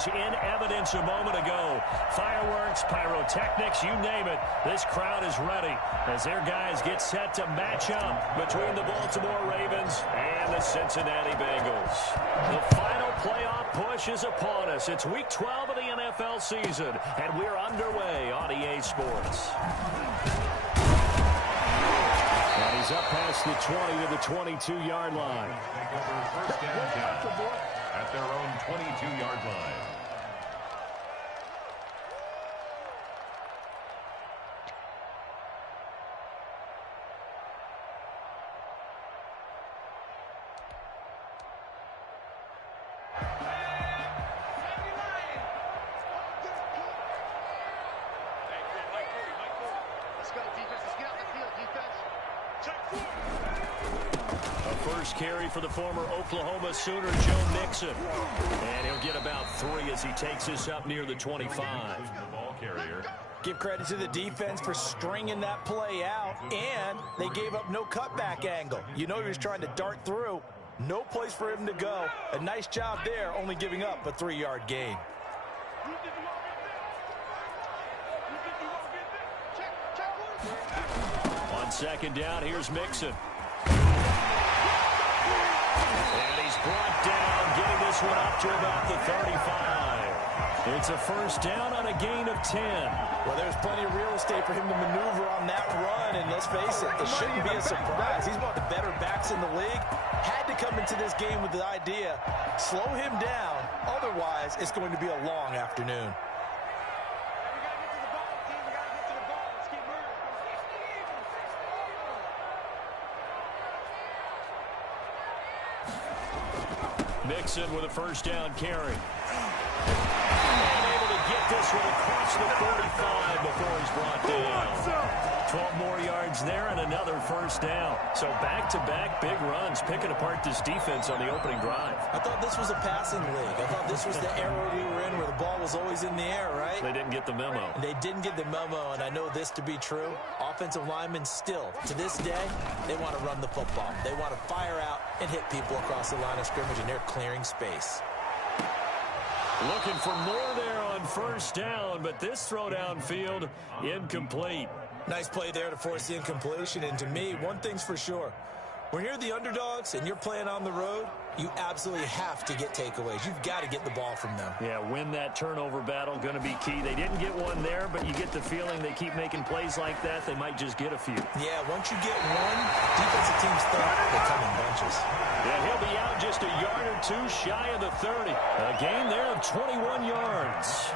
was in evidence a moment ago. Fireworks, pyrotechnics, you name it. This crowd is ready as their guys get set to match up between the Baltimore Ravens and the Cincinnati Bengals. The final playoff push is upon us. It's week 12 of the NFL season, and we're underway on EA Sports. And he's up past the 20 to the 22-yard line. Take over first down count at their own 22-yard line. Carry for the former Oklahoma Sooner, Joe Mixon. And he'll get about 3 as he takes this up near the 25. The ball carrier. Give credit to the defense for stringing that play out, and they gave up no cutback angle. You know he was trying to dart through. No place for him to go. A nice job there, only giving up a 3-yard gain. On second down, here's Mixon. And he's brought down, getting this one up to about the 35. It's a first down on a gain of 10. Well, there's plenty of real estate for him to maneuver on that run, and let's face it, it shouldn't be a surprise. He's one of the better backs in the league. Had to come into this game with the idea, slow him down, otherwise it's going to be a long afternoon. Mixon with a first down carry. And able to get this one across the 45 before he's brought down. 12 more yards there and another first down. So back-to-back big runs, picking apart this defense on the opening drive. I thought this was a passing league. I thought this was the era we were in where the ball was always in the air, right? They didn't get the memo. They didn't get the memo, and I know this to be true. Offensive linemen still, to this day, they want to run the football. They want to fire out and hit people across the line of scrimmage, and they're clearing space. Looking for more there on first down, but this throw downfield incomplete. Nice play there to force the incompletion, and to me, one thing's for sure. When you're the underdogs and you're playing on the road, you absolutely have to get takeaways. You've got to get the ball from them. Yeah, win that turnover battle, going to be key. They didn't get one there, but you get the feeling they keep making plays like that, they might just get a few. Yeah, once you get one, defensive teams think they come in bunches. Yeah, he'll be out just a yard or two shy of the 30. A gain there of 21 yards.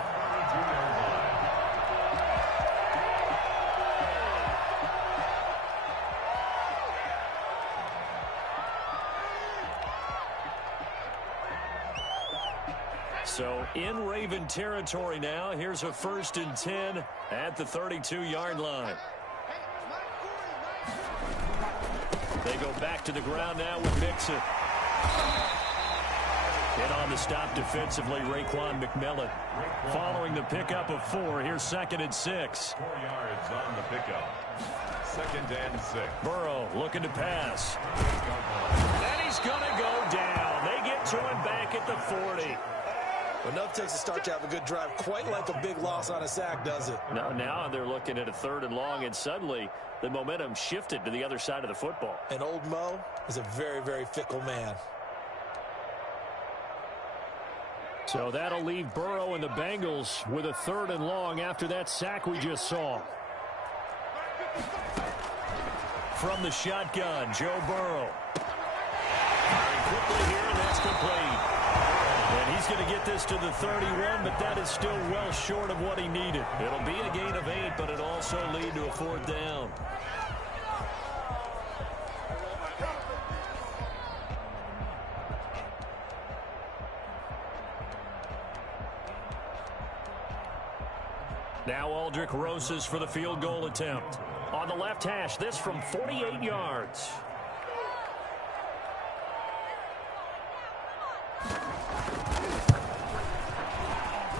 So in Raven territory now. Here's a 1st and 10 at the 32-yard line. They go back to the ground now with Mixon. And on the stop defensively, Raekwon McMillan. Following the pickup of 4, here's 2nd and 6. 4 yards on the pickup. 2nd and 6. Burrow looking to pass. And he's going to go down. They get to him back at the 40. Enough takes to start to have a good drive. Quite like a big loss on a sack, does it? Now they're looking at a 3rd and long, and suddenly the momentum shifted to the other side of the football. And old Mo is a very, very fickle man. So that'll leave Burrow and the Bengals with a 3rd and long after that sack we just saw. From the shotgun, Joe Burrow. Firing quickly here, and that's complete. And he's going to get this to the 31, but that is still well short of what he needed. It'll be a gain of 8, but it'll also lead to a 4th down. Now Aldrick Rosas for the field goal attempt. On the left hash, this from 48 yards.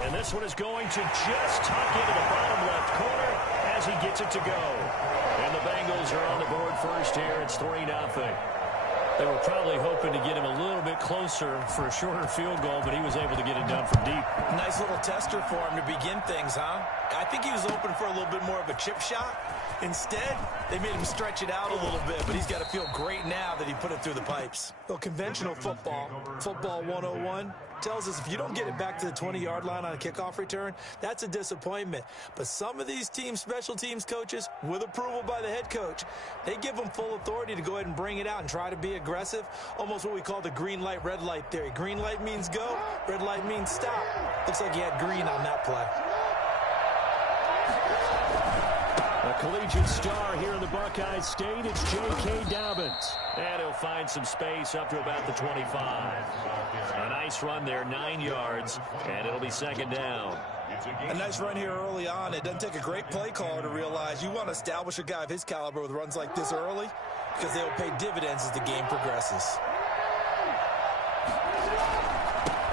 And this one is going to just tuck into the bottom left corner as he gets it to go. And the Bengals are on the board first here. It's 3-0. They were probably hoping to get him a little bit closer for a shorter field goal, but he was able to get it done from deep. Nice little tester for him to begin things, huh? I think he was open for a little bit more of a chip shot. Instead, they made him stretch it out a little bit, but he's got to feel great now that he put it through the pipes. Well, conventional football 101, tells us if you don't get it back to the 20-yard line on a kickoff return, that's a disappointment. But some of these team special teams coaches, with approval by the head coach, they give them full authority to go ahead and bring it out and try to be aggressive, almost what we call the green light, red light theory. Green light means go, red light means stop. Looks like he had green on that play. A collegiate star here in the Buckeye State, it's J.K. Dobbins. And he'll find some space up to about the 25. A nice run there, 9 yards, and it'll be second down. A nice run here early on. It doesn't take a great play caller to realize you want to establish a guy of his caliber with runs like this early because they'll pay dividends as the game progresses.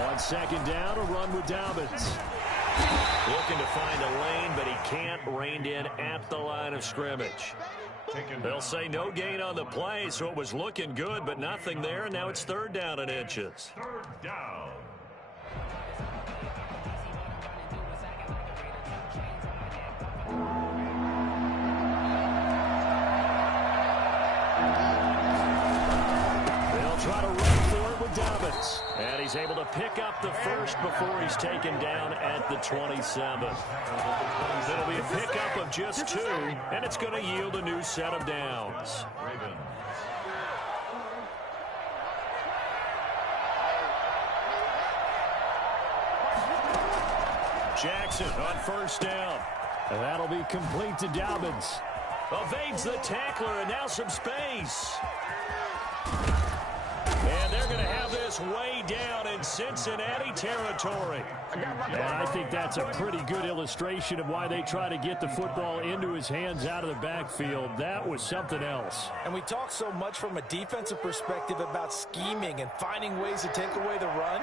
On second down, a run with Dobbins. Looking to find a lane, but he can't. Reined in at the line of scrimmage. They'll say no gain on the play, so it was looking good, but nothing there. Now it's third down and inches. Third down. Try to run for it with Dobbins. And he's able to pick up the first before he's taken down at the 27. It'll be a pickup of just 2, and it's going to yield a new set of downs. Jackson on first down. And that'll be complete to Dobbins. Evades the tackler, and now some space. And they're going to have this way down in Cincinnati territory. And I think that's a pretty good illustration of why they try to get the football into his hands out of the backfield. That was something else. And we talk so much from a defensive perspective about scheming and finding ways to take away the run.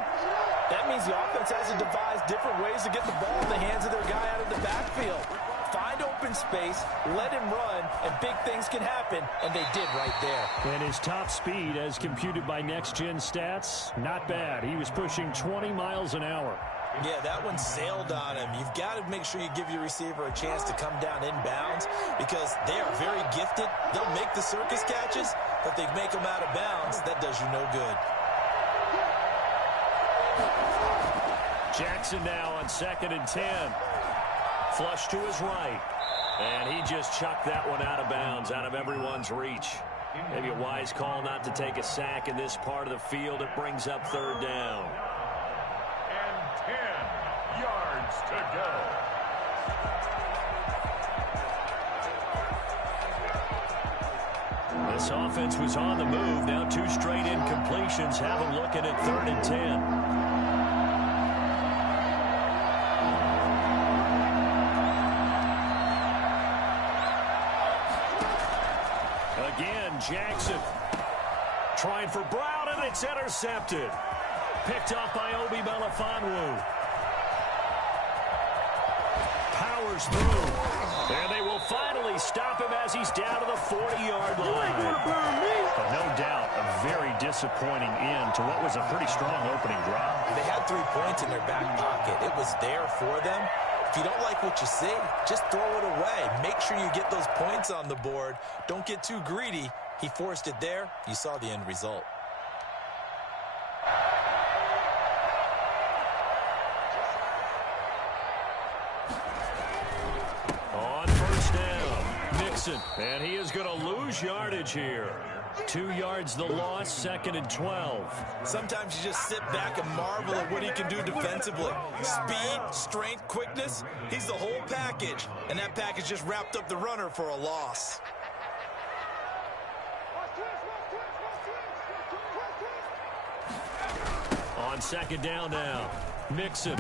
That means the offense has to devise different ways to get the ball in the hands of their guy out of the backfield. Find open space, let him run, and big things can happen, and they did right there. And his top speed, as computed by Next Gen Stats, not bad. He was pushing 20 miles an hour. Yeah, that one sailed on him. You've got to make sure you give your receiver a chance to come down inbounds because they are very gifted. They'll make the circus catches, but they make them out of bounds. That does you no good. Jackson now on 2nd and 10. Flush to his right. And he just chucked that one out of bounds, out of everyone's reach. Maybe a wise call not to take a sack in this part of the field. It brings up third down. And 10 yards to go. This offense was on the move. Now 2 straight incompletions. Have them looking at 3rd and 10. Jackson trying for Brown, and it's intercepted. Picked off by Obi Melifonwu. Powers through. And they will finally stop him as he's down to the 40-yard line. But no doubt, a very disappointing end to what was a pretty strong opening drive. They had 3 points in their back pocket. It was there for them. If you don't like what you see, just throw it away. Make sure you get those points on the board. Don't get too greedy. He forced it there. You saw the end result. On first down, Mixon. And he is going to lose yardage here. 2 yards the loss, 2nd and 12. Sometimes you just sit back and marvel at what he can do defensively. Speed, strength, quickness. He's the whole package. And that package just wrapped up the runner for a loss. On second down now, Mixon.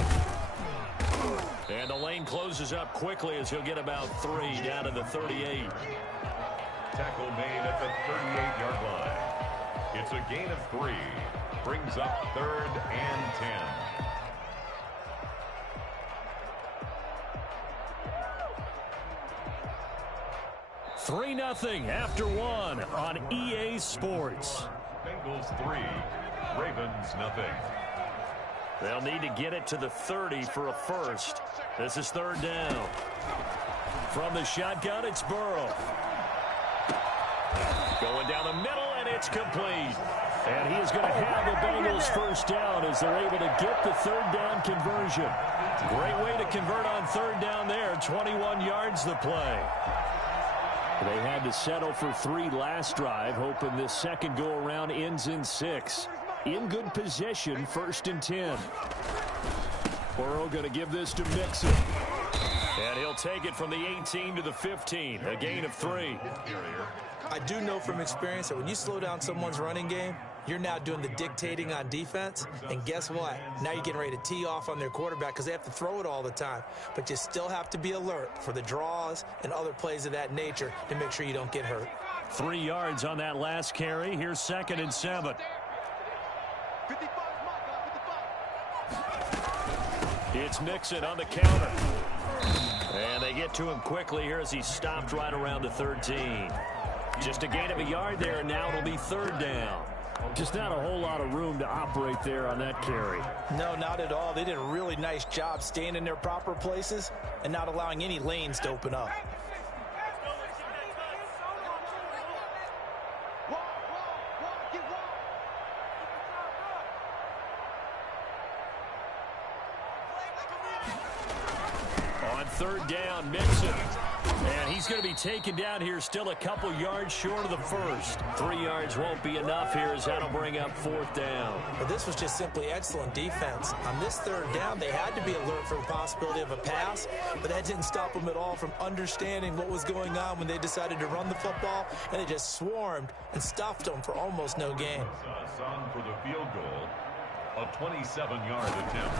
And the lane closes up quickly as he'll get about 3 down to the 38. Tackle made at the 38-yard line. It's a gain of 3. Brings up 3rd and 10. 3-0 after 1 on EA Sports. Bengals 3, Ravens nothing. They'll need to get it to the 30 for a first. This is third down. From the shotgun, it's Burrow. Going down the middle, and it's complete. And he is going to have the Bengals first down as they're able to get the third down conversion. Great way to convert on third down there. 21 yards the play. They had to settle for 3 last drive, hoping this second go-around ends in 6. In good position, 1st and 10. Burrow going to give this to Mixon. And he'll take it from the 18 to the 15, a gain of 3. I do know from experience that when you slow down someone's running game, you're now doing the dictating on defense. And guess what? Now you're getting ready to tee off on their quarterback because they have to throw it all the time. But you still have to be alert for the draws and other plays of that nature to make sure you don't get hurt. 3 yards on that last carry. Here's 2nd and 7. It's Mixon on the counter. And they get to him quickly here as he stopped right around the 13. Just a gain of a yard there, and now it'll be third down. Just not a whole lot of room to operate there on that carry. No, not at all. They did a really nice job staying in their proper places and not allowing any lanes to open up. On third down, Mixon. And he's going to be taken down here still a couple yards short of the first. 3 yards won't be enough here as that'll bring up 4th down. But this was just simply excellent defense. On this third down, they had to be alert for the possibility of a pass, but that didn't stop them at all from understanding what was going on when they decided to run the football, and they just swarmed and stuffed them for almost no gain. Son for the field goal, a 27-yard attempt.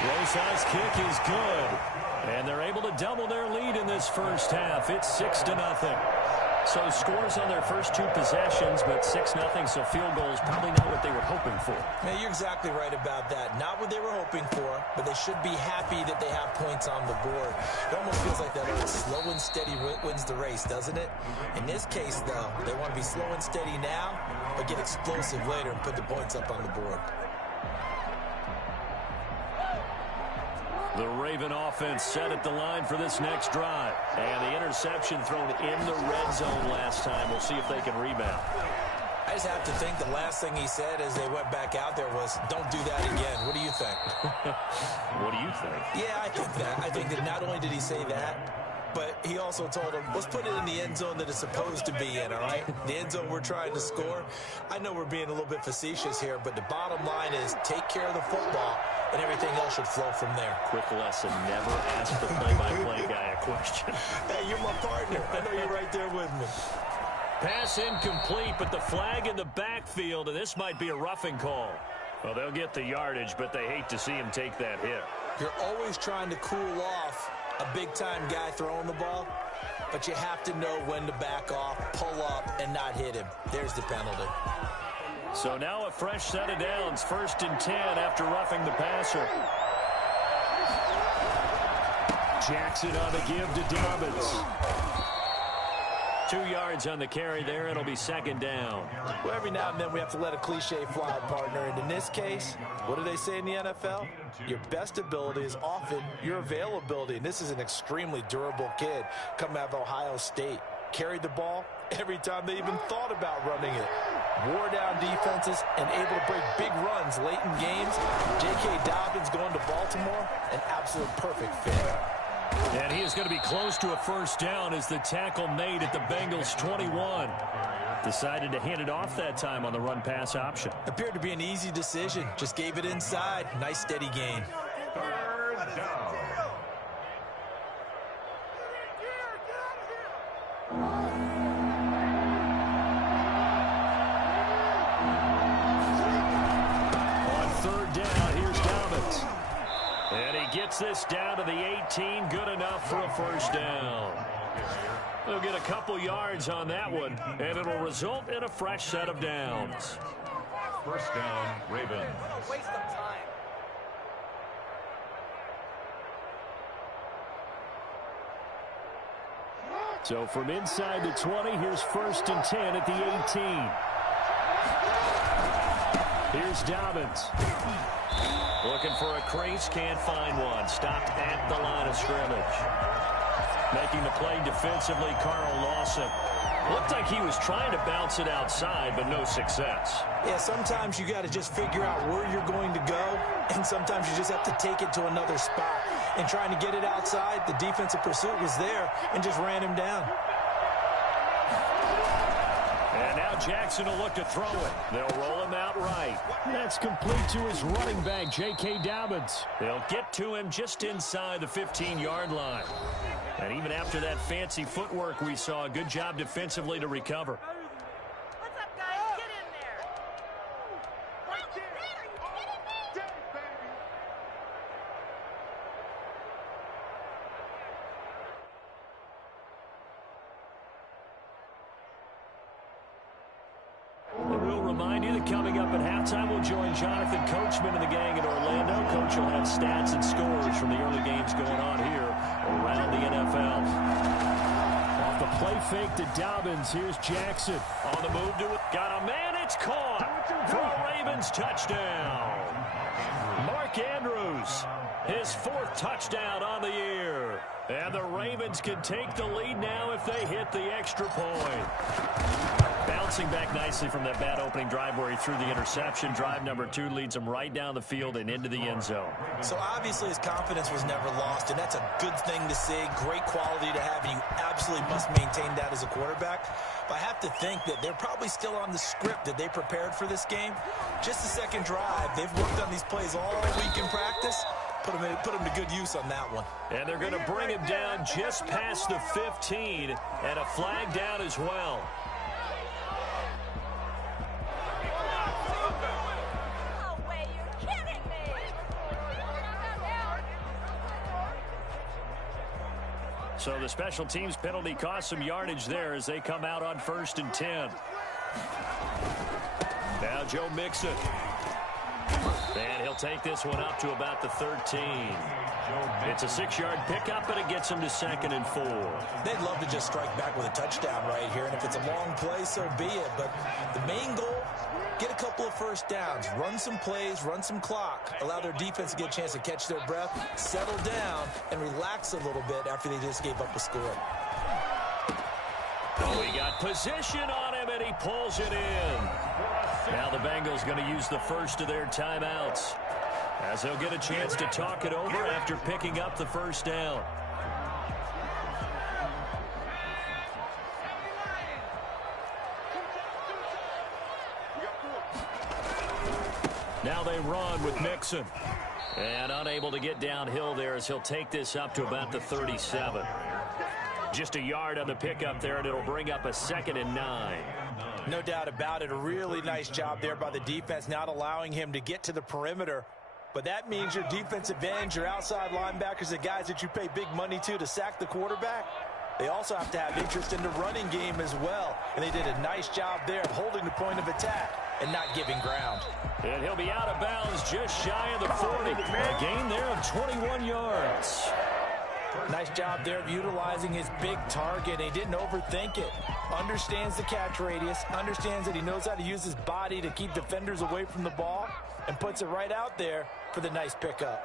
Rosa's kick is good. And they're able to double their lead in this first half. It's 6-0. So scores on their first 2 possessions, but 6-0, so field goals probably not what they were hoping for. Yeah, you're exactly right about that. Not what they were hoping for, but they should be happy that they have points on the board. It almost feels like that old slow and steady wins the race, doesn't it? In this case, though, they want to be slow and steady now, but get explosive later and put the points up on the board. The Raven offense set at the line for this next drive. And the interception thrown in the red zone last time. We'll see if they can rebound. I just have to think the last thing he said as they went back out there was, don't do that again. What do you think? What do you think? Yeah, I think that. I think that not only did he say that, but he also told him, let's put it in the end zone that it's supposed to be in, all right? The end zone we're trying to score. I know we're being a little bit facetious here, but the bottom line is take care of the football, and everything else should flow from there. Quick lesson, never ask the play-by-play guy a question. Hey, you're my partner. I know you're right there with me. Pass incomplete, but the flag in the backfield, and this might be a roughing call. Well, they'll get the yardage, but they hate to see him take that hit. You're always trying to cool off a big-time guy throwing the ball, but you have to know when to back off, pull up, and not hit him. There's the penalty. So now a fresh set of downs, 1st and 10 after roughing the passer. Jackson on the give to Dobbins. 2 yards on the carry there. It'll be 2nd down. Well, every now and then we have to let a cliche fly, partner. And in this case, what do they say in the NFL? Your best ability is often your availability. And this is an extremely durable kid coming out of Ohio State. Carried the ball every time they even thought about running it. Wore down defenses and able to break big runs late in games. J.K. Dobbins going to Baltimore, an absolute perfect fit. And he is going to be close to a first down as the tackle made at the Bengals 21. Decided to hand it off that time on the run-pass option. Appeared to be an easy decision. Just gave it inside. Nice steady gain. Third down. On third down, here's Dobbins. And he gets this down to the 18. Good enough for a first down. They'll get a couple yards on that one, and it'll result in a fresh set of downs. First down, Ravens. Waste of time. So from inside the 20, here's 1st and 10 at the 18. Here's Dobbins. Looking for a crease, can't find one. Stopped at the line of scrimmage. Making the play defensively, Carl Lawson. Looked like he was trying to bounce it outside, but no success. Yeah, sometimes you got to just figure out where you're going to go, and sometimes you just have to take it to another spot. And trying to get it outside, the defensive pursuit was there and just ran him down. And now Jackson will look to throw it. They'll roll him out right. That's complete to his running back, J.K. Dobbins. They'll get to him just inside the 15-yard line. And even after that fancy footwork we saw, a good job defensively to recover. What's up, guys? Get in there. And we'll remind you that coming up at halftime, we'll join Jonathan Coachman and the gang in Orlando. Coach will have stats and scores from the early games going on here around the NFL. Off the play fake to Dobbins. Here's Jackson. On the move to it. Got a man. It's caught for a Ravens touchdown. Mark Andrews, his 4th touchdown on the year. And the Ravens can take the lead now if they hit the extra point. Bouncing back nicely from that bad opening drive where he threw the interception. Drive number 2 leads him right down the field and into the end zone. So obviously his confidence was never lost, and that's a good thing to see. Great quality to have, and you absolutely must maintain that as a quarterback. But I have to think that they're probably still on the script that they prepared for this game. Just the second drive. They've worked on these plays all week in practice. Put him to good use on that one. And they're going to bring him down just past the 15, and a flag down as well. No way, you're kidding me. So the special teams penalty cost some yardage there as they come out on 1st and 10. Now Joe Mixon. And he'll take this one up to about the 13. It's a 6-yard pickup, but it gets him to 2nd and 4. They'd love to just strike back with a touchdown right here, and if it's a long play, so be it. But the main goal, get a couple of first downs, run some plays, run some clock, allow their defense to get a chance to catch their breath, settle down, and relax a little bit after they just gave up a score. Oh, he got position on him, and he pulls it in. Now the Bengals going to use the first of their timeouts as they'll get a chance to talk it over after picking up the first down. Now they run with Mixon. And unable to get downhill there as he'll take this up to about the 37. Just a yard on the pickup there, and it'll bring up a 2nd and 9. No doubt about it. A really nice job there by the defense, not allowing him to get to the perimeter. But that means your defensive ends, your outside linebackers, the guys that you pay big money to sack the quarterback, they also have to have interest in the running game as well. And they did a nice job there of holding the point of attack and not giving ground. And he'll be out of bounds just shy of the 40. A gain there of 21 yards. Nice job there of utilizing his big target. He didn't overthink it. Understands the catch radius. Understands that he knows how to use his body to keep defenders away from the ball. And puts it right out there for the nice pickup.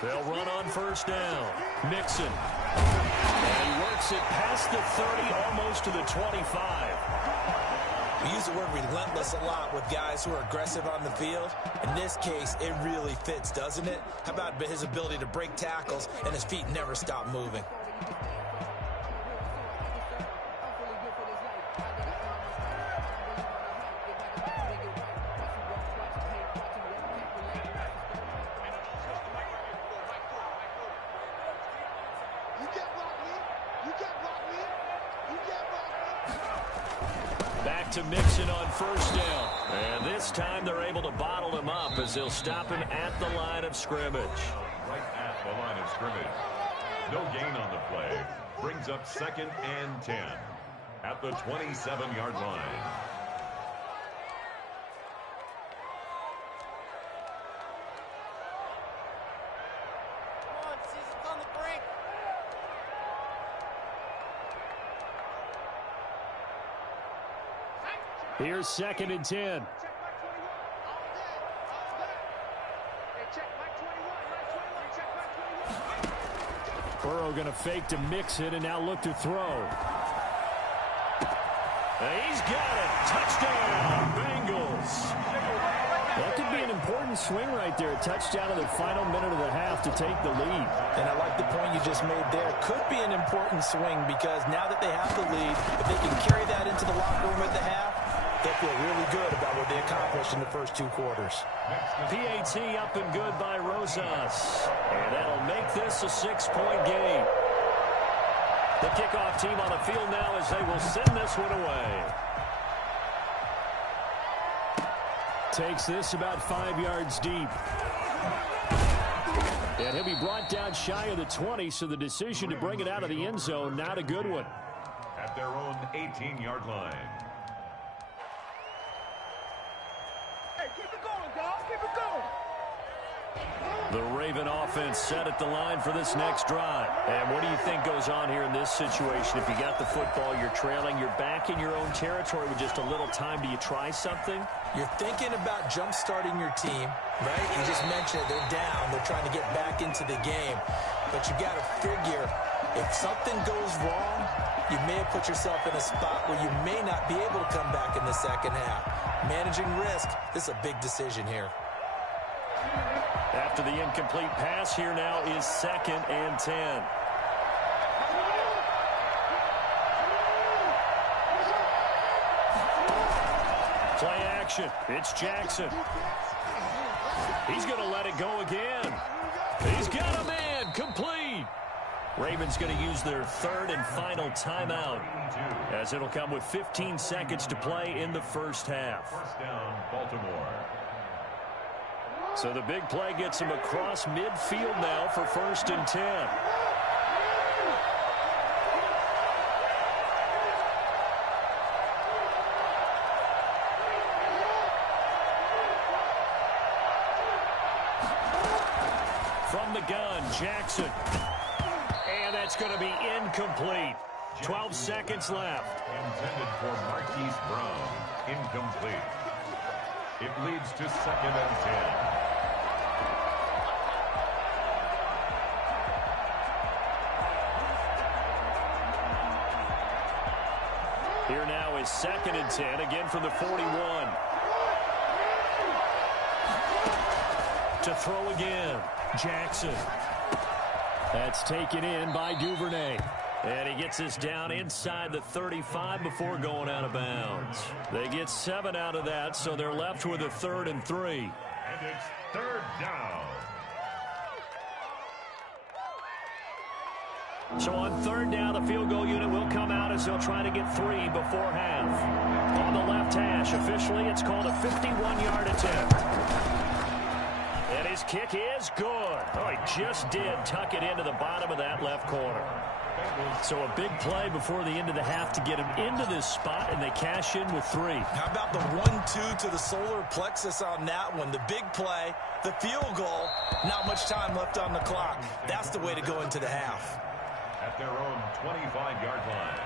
They'll run on first down. Mixon. And he works it past the 30, almost to the 25. We use the word relentless a lot with guys who are aggressive on the field. In this case, it really fits, doesn't it? How about his ability to break tackles and his feet never stop moving? Back to Mixon on first down. And this time they're able to bottle him up as they'll stop him at the line of scrimmage. Right at the line of scrimmage. No gain on the play. Brings up 2nd and 10 at the 27-yard line. Here's 2nd and 10. Burrow going to fake to mix it and now look to throw. He's got it. Touchdown, Bengals. That could be an important swing right there. A touchdown in the final minute of the half to take the lead. And I like the point you just made there. Could be an important swing because now that they have the lead, if they can carry that into the locker room at the half, they'll feel really good about what they accomplished in the first 2 quarters. PAT up and good by Rosas. And that'll make this a 6-point game. The kickoff team on the field now as they will send this one away. Takes this about 5 yards deep. And he'll be brought down shy of the 20, so the decision to bring it out of the end zone, not a good one. At their own 18-yard line. Hey, keep it going, dog. Keep it going. The Raven offense set at the line for this next drive. And what do you think goes on here in this situation? If you got the football, you're trailing, you're back in your own territory with just a little time. Do you try something? You're thinking about jump-starting your team, right? You just mentioned it. They're down. They're trying to get back into the game. But you got to figure, if something goes wrong, you may have put yourself in a spot where you may not be able to come back in the second half. Managing risk, this is a big decision here. After the incomplete pass, here now is 2nd and 10. Play action. It's Jackson. He's going to let it go again. He's got a man. Complete. Ravens going to use their 3rd and final timeout, as it'll come with 15 seconds to play in the first half. First down, Baltimore. So the big play gets him across midfield now for 1st and 10. From the gun, Jackson. And that's going to be incomplete. 12 seconds left. Intended for Marquise Brown. Incomplete. It leads to 2nd and 10. Here now is 2nd and 10, again from the 41. To throw again, Jackson. That's taken in by Duvernay. And he gets us down inside the 35 before going out of bounds. They get 7 out of that, so they're left with a 3rd and 3. And it's 3rd down. So on 3rd down, the field goal unit will come out as they'll try to get 3 before half. On the left hash, officially it's called a 51-yard attempt. And his kick is good. Oh, he just did tuck it into the bottom of that left corner. So a big play before the end of the half to get him into this spot, and they cash in with 3. How about the 1-2 to the solar plexus on that one? The big play, the field goal, not much time left on the clock. That's the way to go into the half. At their own 25-yard line.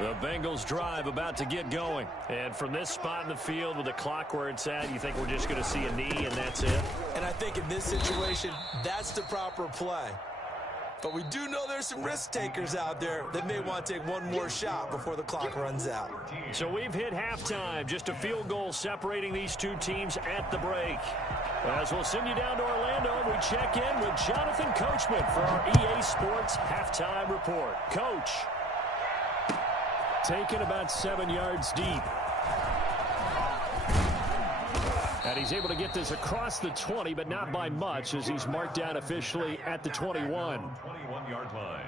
The Bengals drive about to get going. And from this spot in the field with the clock where it's at, you think we're just going to see a knee and that's it? And I think in this situation, that's the proper play. But we do know there's some risk takers out there that may want to take one more shot before the clock runs out. So we've hit halftime. Just a field goal separating these two teams at the break. As we'll send you down to Orlando, we check in with Jonathan Coachman for our EA Sports Halftime Report. Coach. Taken about 7 yards deep. And he's able to get this across the 20, but not by much, as he's marked down officially at the 21. 21-yard line.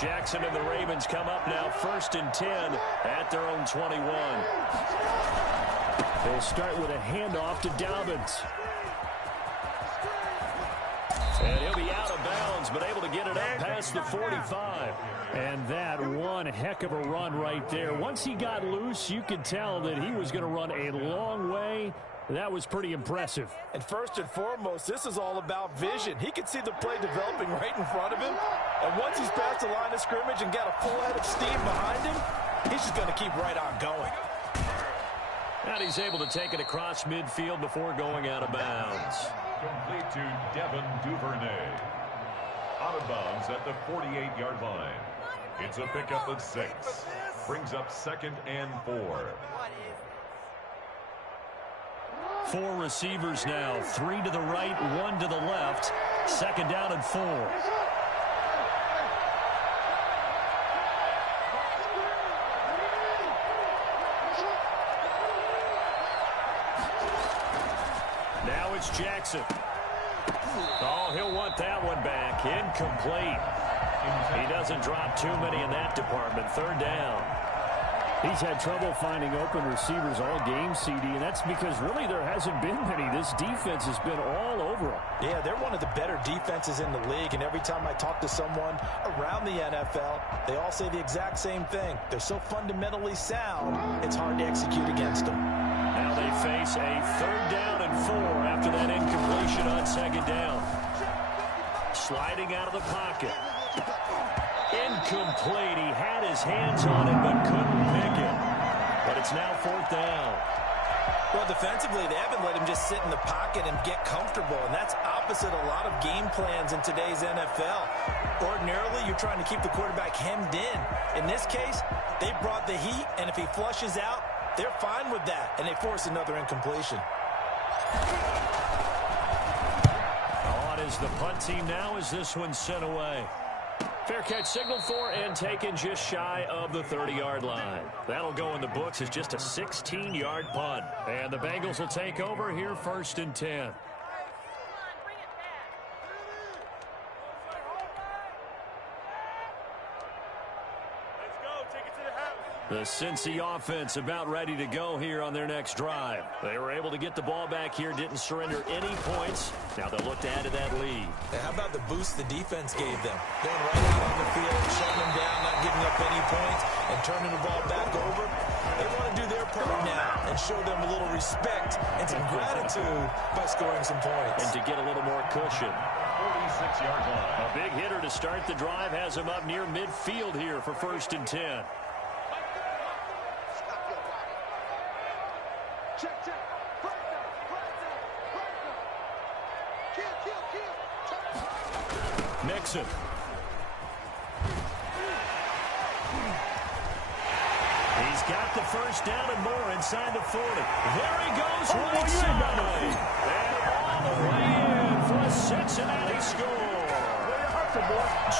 Jackson and the Ravens come up now 1st and 10 at their own 21. They'll start with a handoff to Dobbins. And he'll be out of bounds, but able to get it up past the 45. And that one heck of a run right there. Once he got loose, you could tell that he was going to run a long way. That was pretty impressive. And first and foremost, this is all about vision. He could see the play developing right in front of him. And once he's past the line of scrimmage and got a full head of steam behind him, he's just going to keep right on going. And he's able to take it across midfield before going out of bounds. Complete to Devin Duvernay. Out of bounds at the 48-yard line. It's a pickup of 6. Brings up 2nd and 4. 4 receivers now. 3 to the right, 1 to the left. 2nd down and 4. Now it's Jackson. Oh, he'll want that one back. Incomplete. He doesn't drop too many in that department. 3rd down. He's had trouble finding open receivers all game, CD, and that's because really there hasn't been many. This defense has been all over him. Yeah, they're one of the better defenses in the league, and every time I talk to someone around the NFL, they all say the exact same thing. They're so fundamentally sound, it's hard to execute against them. Now they face a 3rd down and 4 after that incompletion on 2nd down. Sliding out of the pocket. Incomplete. He had his hands on it but couldn't pick it. But it's now 4th down. Well, defensively, they haven't let him just sit in the pocket and get comfortable, and that's opposite a lot of game plans in today's NFL. Ordinarily, you're trying to keep the quarterback hemmed in. In this case, they brought the heat, and if he flushes out, they're fine with that, and they force another incompletion. On is the punt team now as this one's sent away. Fair catch signaled for and taken just shy of the 30-yard line. That'll go in the books as just a 16-yard punt. And the Bengals will take over here 1st and 10. The Cincy offense about ready to go here on their next drive. They were able to get the ball back here, didn't surrender any points. Now they'll look to add to that lead. And how about the boost the defense gave them? Going right out on the field, shutting them down, not giving up any points, and turning the ball back over. They want to do their part now and show them a little respect and some gratitude by scoring some points. And to get a little more cushion. 46-yard line. A big hitter to start the drive has him up near midfield here for 1st and 10. Mixon. He's got the 1st down and more inside the 40. There he goes right side. And all the way in for a Cincinnati score.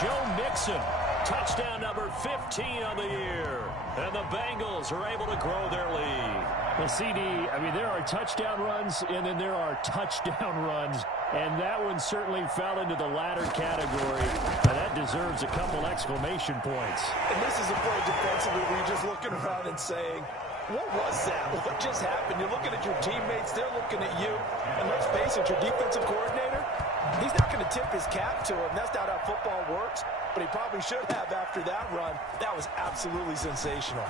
Joe Mixon. Touchdown number 15 on the year. And the Bengals are able to grow their lead. Well, CD, I mean, there are touchdown runs, and then there are touchdown runs. And that one certainly fell into the latter category. And that deserves a couple exclamation points. And this is a play defensively where you're just looking around and saying, what was that? What just happened? You're looking at your teammates. They're looking at you. And let's face it, your defensive coordinator, he's not going to tip his cap to him. That's not how football works. But he probably should have after that run. That was absolutely sensational.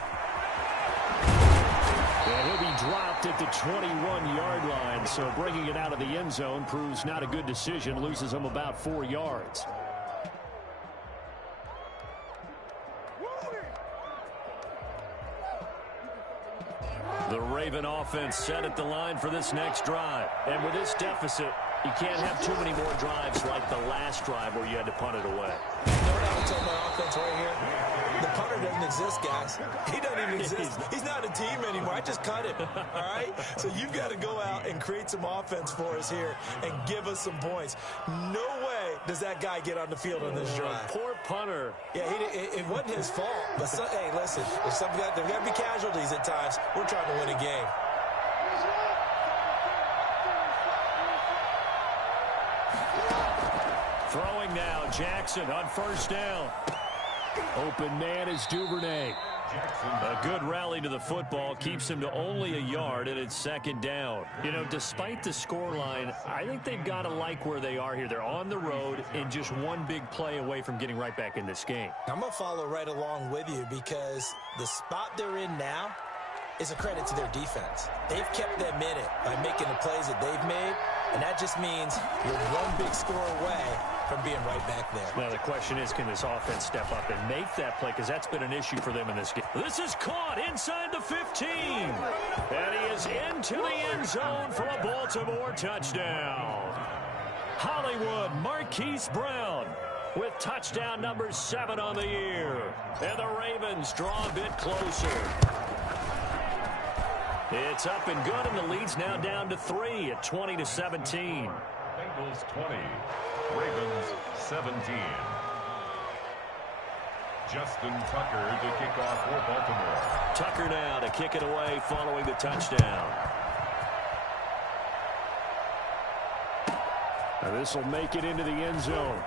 And he'll be dropped at the 21-yard line, so bringing it out of the end zone proves not a good decision, loses him about 4 yards. The Raven offense set at the line for this next drive. And with this deficit, you can't have too many more drives like the last drive where you had to punt it away. You know what I would tell my offense right here? The punter doesn't exist, guys. He doesn't even exist. He's not a team anymore. I just cut him, all right? So you've got to go out and create some offense for us here and give us some points. No way does that guy get on the field on this drive. Poor punter. Yeah, it wasn't his fault. But, hey, listen, there's got to be casualties at times. We're trying to win a game. Throwing now, Jackson on 1st down. Open man is Duvernay. A good rally to the football keeps him to only a yard, and it's second down. You know, despite the scoreline, I think they've got to like where they are here. They're on the road and just one big play away from getting right back in this game. I'm going to follow right along with you because the spot they're in now is a credit to their defense. They've kept them in it by making the plays that they've made, and that just means you're one big score away from being right back there. Now, the question is, can this offense step up and make that play? Because that's been an issue for them in this game. This is caught inside the 15. And he is into the end zone for a Baltimore touchdown. Hollywood Marquise Brown with touchdown number 7 on the year. And the Ravens draw a bit closer. It's up and good, and the lead's now down to 3 at 20-17. Bengals 20, Ravens 17. Justin Tucker to kick off for Baltimore. Tucker now to kick it away following the touchdown. Now this will make it into the end zone.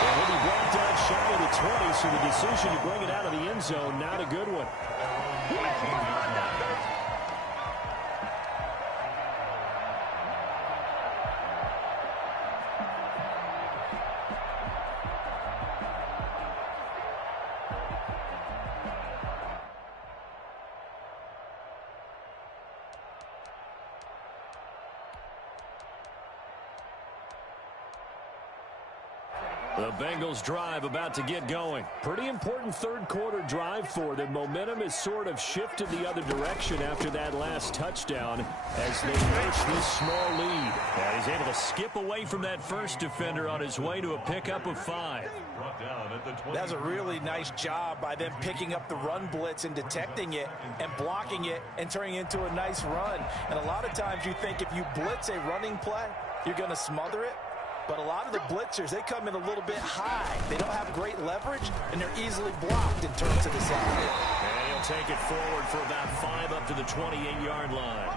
He'll be brought down shy of the 20, so the decision to bring it out of the end zone, not a good one. The Bengals drive about to get going. Pretty important third quarter drive for them. Momentum has sort of shifted the other direction after that last touchdown as they notch this small lead. And he's able to skip away from that first defender on his way to a pickup of 5. That's a really nice job by them picking up the run blitz and detecting it and blocking it and turning it into a nice run. And a lot of times you think if you blitz a running play, you're going to smother it. But a lot of the blitzers, they come in a little bit high. They don't have great leverage, and they're easily blocked in terms of the side. And he'll take it forward for about 5 up to the 28-yard line.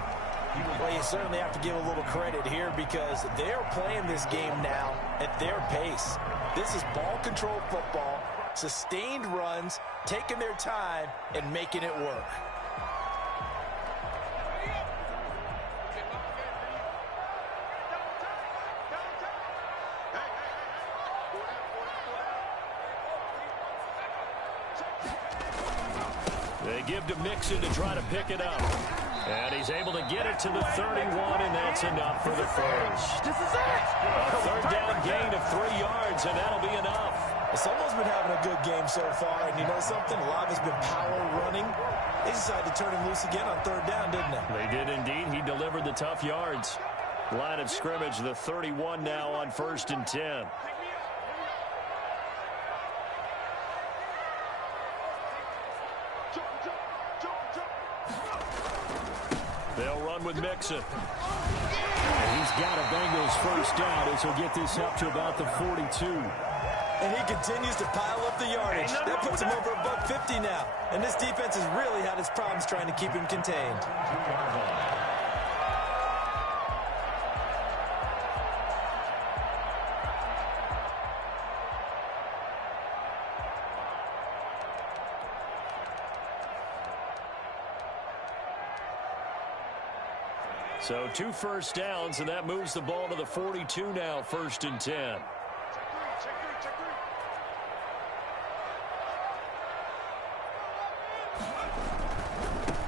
Well, you certainly have to give a little credit here because they're playing this game now at their pace. This is ball control football, sustained runs, taking their time, and making it work. They give to Mixon to try to pick it up. And he's able to get it to the 31, and that's enough for the first. This is it. A third down gain of 3 yards, and that'll be enough. Someone's been having a good game so far, and you know something? A lot of it's been power running. They decided to turn him loose again on third down, didn't they? They did indeed. He delivered the tough yards. Line of scrimmage, the 31 now on 1st and 10. They'll run with Mixon. And he's got a Bengals first down as he'll get this up to about the 42. And he continues to pile up the yardage. That puts him over $150 now. And this defense has really had its problems trying to keep him contained. So 2 first downs, and that moves the ball to the 42 now, 1st and 10.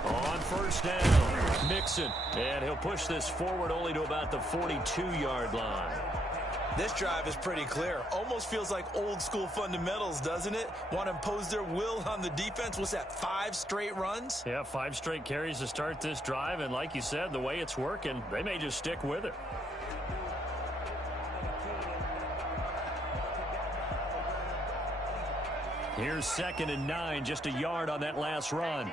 On 1st down, Mixon. And he'll push this forward only to about the 42-yard line. This drive is pretty clear. Almost feels like old school fundamentals, doesn't it? Want to impose their will on the defense. What's that, 5 straight runs? Yeah, 5 straight carries to start this drive. And like you said, the way it's working, they may just stick with it. Here's 2nd and 9, just a yard on that last run.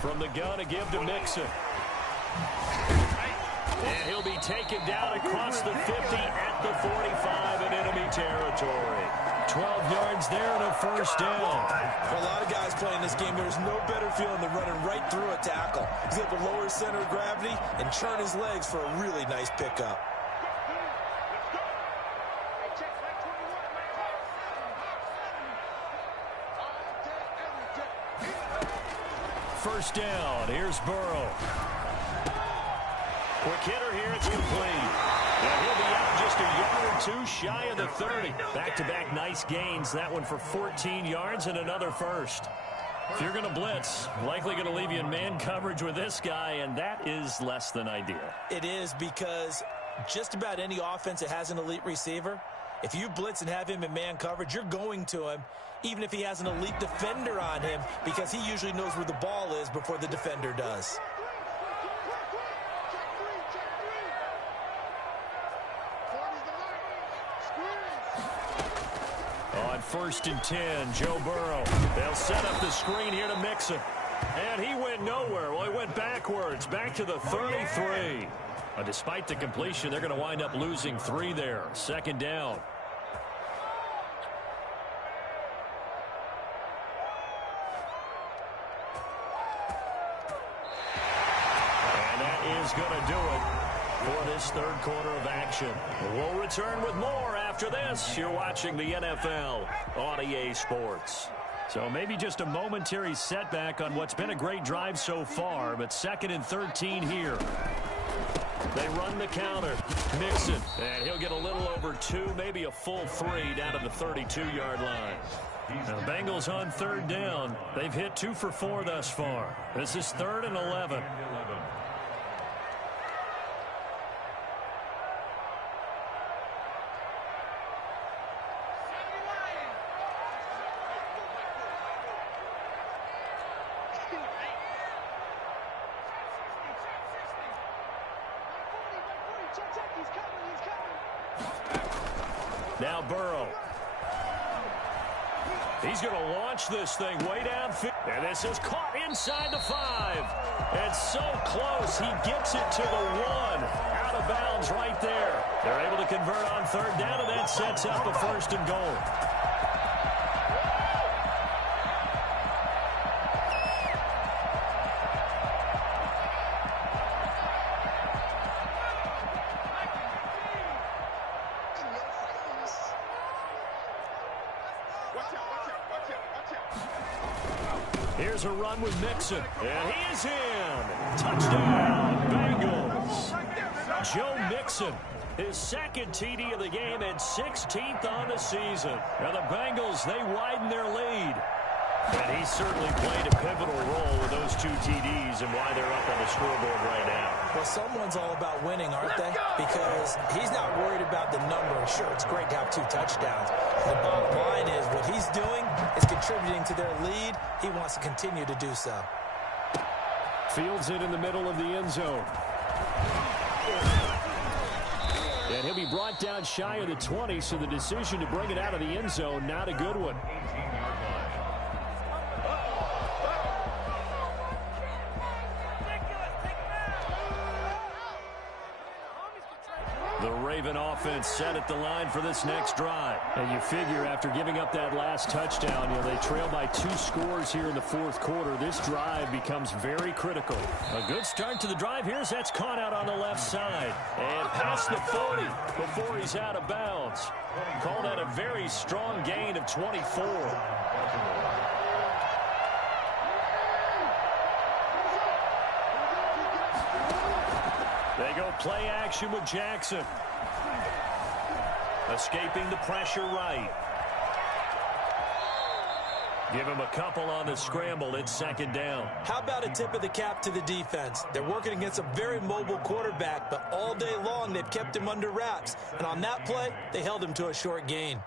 From the gun, a give to Mixon. And he'll be taken down across the 50 at the 45 in enemy territory. 12 yards there and a first down. For a lot of guys playing this game, there's no better feeling than running right through a tackle. He's able to lower his center of gravity and churn his legs for a really nice pickup. First down. Here's Burrow. Quick hitter here. It's complete. And he'll be out just a yard or two shy of the 30. Back-to-back nice gains. That one for 14 yards and another first. If you're going to blitz, likely going to leave you in man coverage with this guy, and that is less than ideal. It is, because just about any offense that has an elite receiver, if you blitz and have him in man coverage, you're going to him, even if he has an elite defender on him, because he usually knows where the ball is before the defender does. On 1st and 10, Joe Burrow. They'll set up the screen here to Mixon. And he went nowhere. Well, he went backwards, back to the 33. Despite the completion, they're going to wind up losing 3 there. Second down. And that is going to do it for this third quarter of action. We'll return with more after this. You're watching the NFL on EA Sports. So maybe just a momentary setback on what's been a great drive so far, but 2nd and 13 here. They run the counter. Mixon, and he'll get a little over 2, maybe a full 3 down to the 32-yard line. Now, the Bengals on 3rd down. They've hit 2 for 4 thus far. This is 3rd and 11. Now Burrow. He's going to launch this thing way downfield. And this is caught inside the 5. And so close, he gets it to the 1. Out of bounds right there. They're able to convert on 3rd down, and that sets up a 1st and goal. Here's a run with Mixon, and he is in. Touchdown, Bengals. Joe Mixon, his 2nd TD of the game and 16th on the season. Now the Bengals, they widen their lead. And he certainly played a pivotal role with those 2 TDs and why they're up on the scoreboard right now. Well, someone's all about winning, aren't they? Because he's not worried about the number. Sure, it's great to have 2 touchdowns. The bottom line is what he's doing is contributing to their lead. He wants to continue to do so. Fields it in the middle of the end zone. And he'll be brought down shy of the 20, so the decision to bring it out of the end zone, not a good one. The Raven offense set at the line for this next drive. And you figure after giving up that last touchdown, they trail by 2 scores here in the 4th quarter. This drive becomes very critical. A good start to the drive here as that's caught out on the left side. And past the 40 before he's out of bounds. Call that a very strong gain of 24. They go play action with Jackson. Escaping the pressure right. Give him a couple on the scramble. It's 2nd down. How about a tip of the cap to the defense? They're working against a very mobile quarterback, but all day long they've kept him under wraps. And on that play, they held him to a short gain.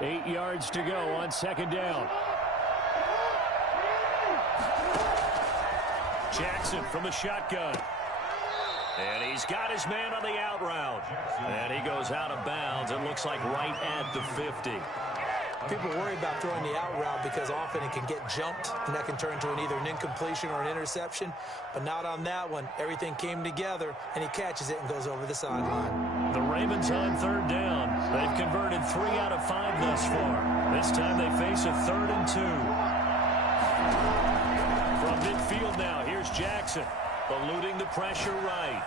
Eight yards to go on 2nd down. Jackson from the shotgun. And he's got his man on the out route. And he goes out of bounds. It looks like right at the 50. People worry about throwing the out route because often it can get jumped, and that can turn into either an incompletion or an interception. But not on that one. Everything came together, and he catches it and goes over the sideline. The Ravens on third down. They've converted 3 out of 5 thus far. This time they face a 3rd and 2. From midfield now, here's Jackson, eluding the pressure right.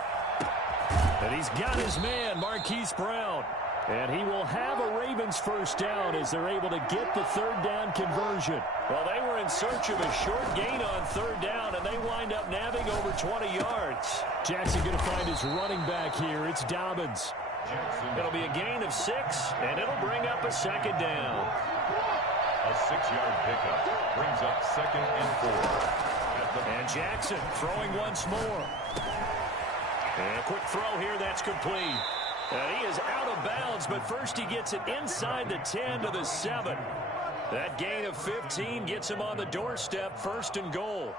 And he's got his man, Marquise Brown. And he will have a Ravens first down as they're able to get the 3rd down conversion. Well, they were in search of a short gain on 3rd down, and they wind up nabbing over 20 yards. Jackson going to find his running back here. It's Dobbins. It'll be a gain of 6, and it'll bring up a 2nd down. A 6-yard pickup brings up 2nd and 4. And Jackson throwing once more. And a quick throw here, that's complete. And he is out of bounds, but first he gets it inside the 10 to the 7. That gain of 15 gets him on the doorstep, 1st and goal.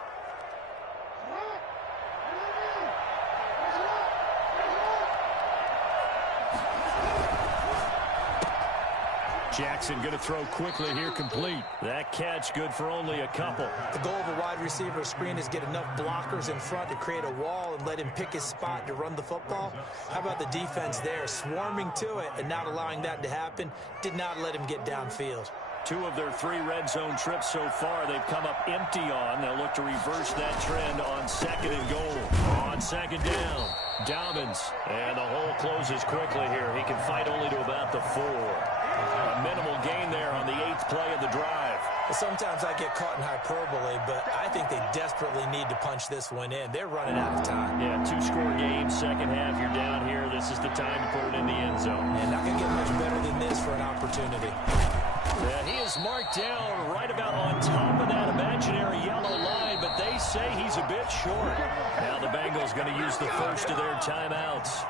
Jackson going to throw quickly here, complete. That catch good for only a couple. The goal of a wide receiver screen is get enough blockers in front to create a wall and let him pick his spot to run the football. How about the defense there, swarming to it and not allowing that to happen? Did not let him get downfield. 2 of their 3 red zone trips so far they've come up empty on. They'll look to reverse that trend on 2nd and goal. On 2nd down, Dobbins. And the hole closes quickly here. He can fight only to about the 4. A minimal gain there on the 8th play of the drive. Sometimes I get caught in hyperbole, but I think they desperately need to punch this one in. They're running out of time. Yeah, 2-score game, second half, you're down here. This is the time to put it in the end zone. And not going to get much better than this for an opportunity. Yeah, he is marked down right about on top of that imaginary yellow line, but they say he's a bit short. Now the Bengals going to use the first of their timeouts.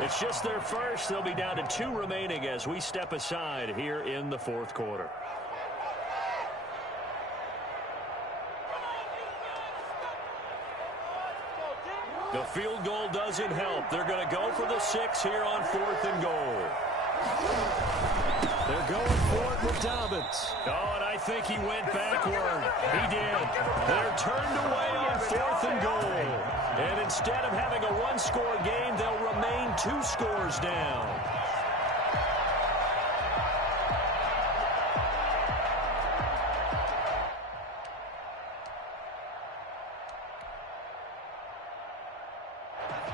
It's just their first. They'll be down to 2 remaining as we step aside here in the 4th quarter. The field goal doesn't help. They're going to go for the 6 here on 4th and goal. They're going for it with Dobbins. Oh, and I think he went backward. He did. They're turned away on 4th and goal. And instead of having a 1-score game, they'll remain 2 scores down.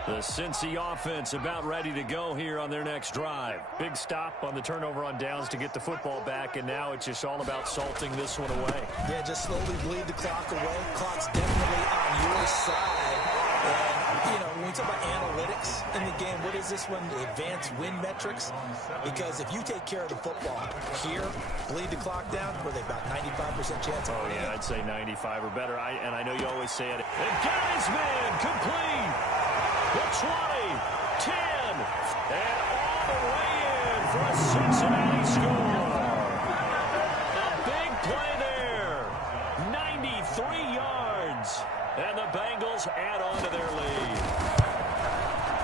The Cincy offense about ready to go here on their next drive. Big stop on the turnover on downs to get the football back, and now it's just all about salting this one away. Yeah, just slowly bleed the clock away. Clock's definitely on your side. And, you know, when we talk about analytics in the game, what is this one? The advanced win metrics? Because if you take care of the football here, bleed the clock down, were they about 95% chance of winning? Yeah, I'd say 95 or better. And I know you always say it. And got his man complete. The 20, 10, and all the way in for a Cincinnati score. A big play there. 93 yards. And the Bengals add on to their lead.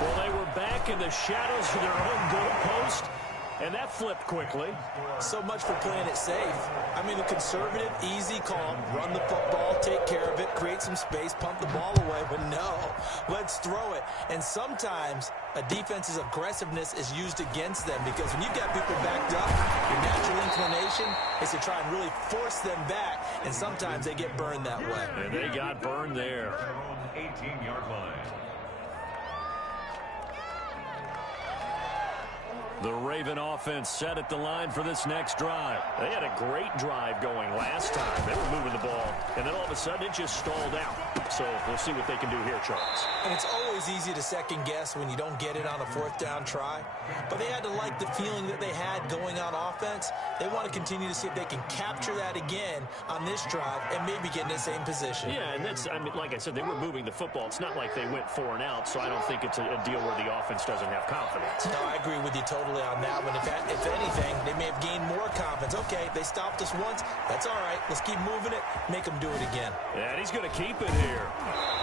Well, they were back in the shadows of their own goalpost, and that flipped quickly. So much for playing it safe. I mean, a conservative, easy call, run the football, take care of it, create some space, pump the ball away. But no, let's throw it. And sometimes a defense's aggressiveness is used against them because when you've got people backed up, your natural inclination is to try and really force them back. And sometimes they get burned that way. And they got burned there. 18-yard line. The Raven offense set at the line for this next drive. They had a great drive going last time. They were moving the ball, and then all of a sudden it just stalled out. So we'll see what they can do here, Charles. And it's always easy to second guess when you don't get it on a 4th down try. But they had to like the feeling that they had going on offense. They want to continue to see if they can capture that again on this drive and maybe get in the same position. Yeah, and that's, I mean, like I said, they were moving the football. It's not like they went 4 and out, so I don't think it's a deal where the offense doesn't have confidence. No, I agree with you totally on that one. If anything, they may have gained more confidence. Okay, they stopped us once. That's all right. Let's keep moving it. Make them do it again. And he's going to keep it here. here.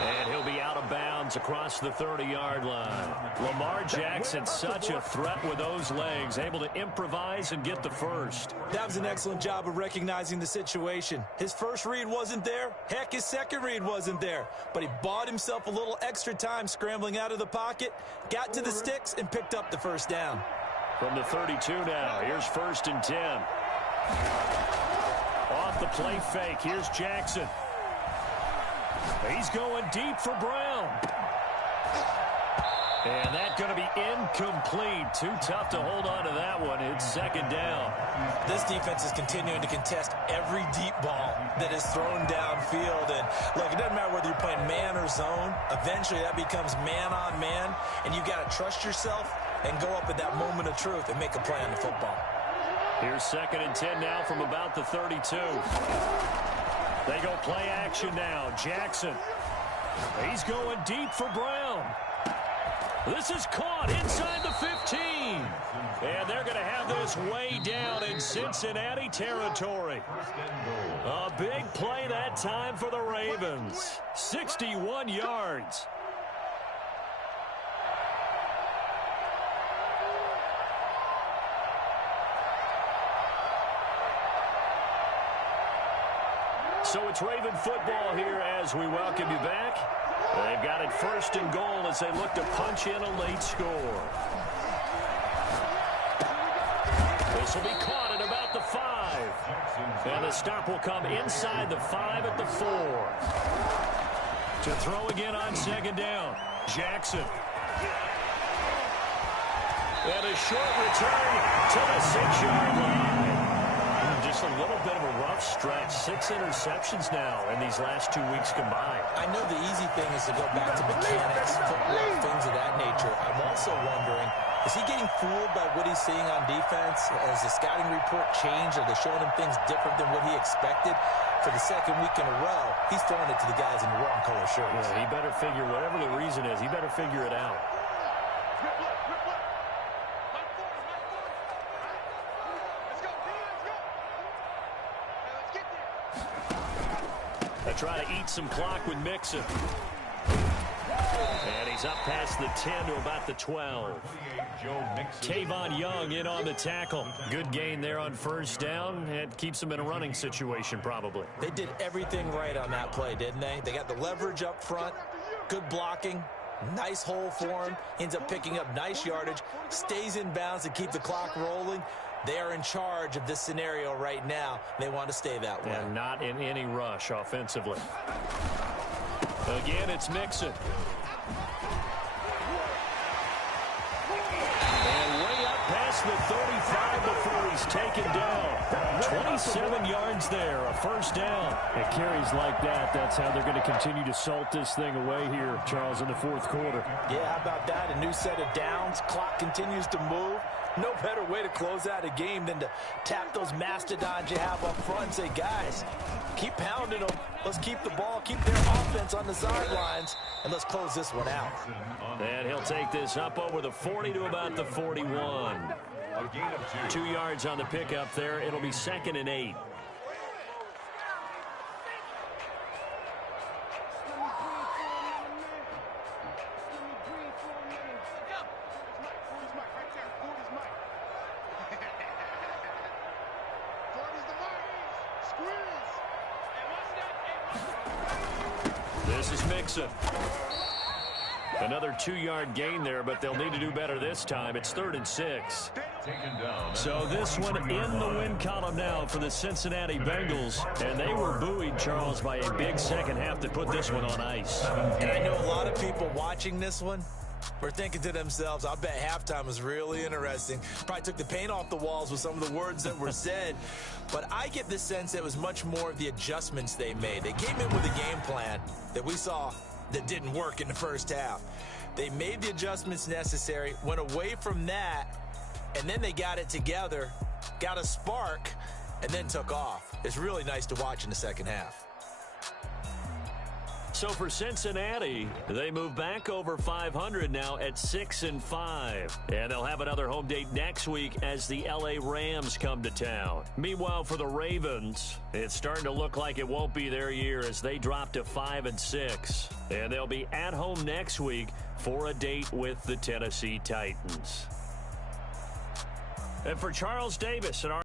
And he'll be out of bounds across the 30-yard line. Lamar Jackson, such a threat with those legs, able to improvise and get the first. That was an excellent job of recognizing the situation. His first read wasn't there. Heck, his second read wasn't there. But he bought himself a little extra time scrambling out of the pocket, got to the sticks, and picked up the first down. From the 32 now, here's 1st and 10. Off the play fake, here's Jackson. He's going deep for Brown. And that's going to be incomplete. Too tough to hold on to that one. It's 2nd down. This defense is continuing to contest every deep ball that is thrown downfield. And look, it doesn't matter whether you're playing man or zone. Eventually that becomes man on man. And you've got to trust yourself and go up at that moment of truth and make a play on the football. Here's 2nd and 10 now from about the 32. They go play action now. Jackson. He's going deep for Brown. This is caught inside the 15. And they're going to have this way down in Cincinnati territory. A big play that time for the Ravens. 61 yards. So it's Raven football here as we welcome you back. They've got it 1st and goal as they look to punch in a late score. This will be caught at about the 5. And the stop will come inside the 5 at the 4. To throw again on 2nd down. Jackson. And a short return to the 6-yard line. Just a little bit of a rough stretch. 6 interceptions now in these last 2 weeks combined. I know the easy thing is to go back to mechanics, footwork, things of that nature. I'm also wondering, is he getting fooled by what he's seeing on defense? Has the scouting report changed? Are they showing him things different than what he expected? For the 2nd week in a row, he's throwing it to the guys in the wrong color shirts. Yeah, he better figure, whatever the reason is, he better figure it out. Try to eat some clock with Mixon. And he's up past the 10 to about the 12. Tavon Young in on the tackle. Good gain there on 1st down. It keeps him in a running situation probably. They did everything right on that play, didn't they? They got the leverage up front, good blocking, nice hole for him. Ends up picking up nice yardage, stays in bounds to keep the clock rolling. They are in charge of this scenario right now. They want to stay that way. And not in any rush offensively. Again, it's Mixon. And way up past the 35 before he's taken down. 27 yards there, a 1st down. It carries like that. That's how they're going to continue to salt this thing away here, Charles, in the 4th quarter. Yeah, how about that? A new set of downs. Clock continues to move. No better way to close out a game than to tap those mastodons you have up front and say, guys, keep pounding them. Let's keep the ball, keep their offense on the sidelines, and let's close this one out. And he'll take this up over the 40 to about the 41. 2 yards on the pickup there. It'll be 2nd and 8. This is Mixon. Another 2-yard gain there, but they'll need to do better this time. It's 3rd and 6. So this one in the win column now for the Cincinnati Bengals. And they were buoyed, Charles, by a big second half to put this one on ice. And I know a lot of people watching this one were thinking to themselves, I bet halftime was really interesting. Probably took the paint off the walls with some of the words that were said. But I get the sense that it was much more of the adjustments they made. They came in with a game plan that we saw that didn't work in the first half. They made the adjustments necessary, went away from that, and then they got it together, got a spark, and then took off. It's really nice to watch in the second half. So for Cincinnati, they move back over 500 now at 6-5. And they'll have another home date next week as the L.A. Rams come to town. Meanwhile, for the Ravens, it's starting to look like it won't be their year as they drop to 5-6. And they'll be at home next week for a date with the Tennessee Titans. And for Charles Davis and our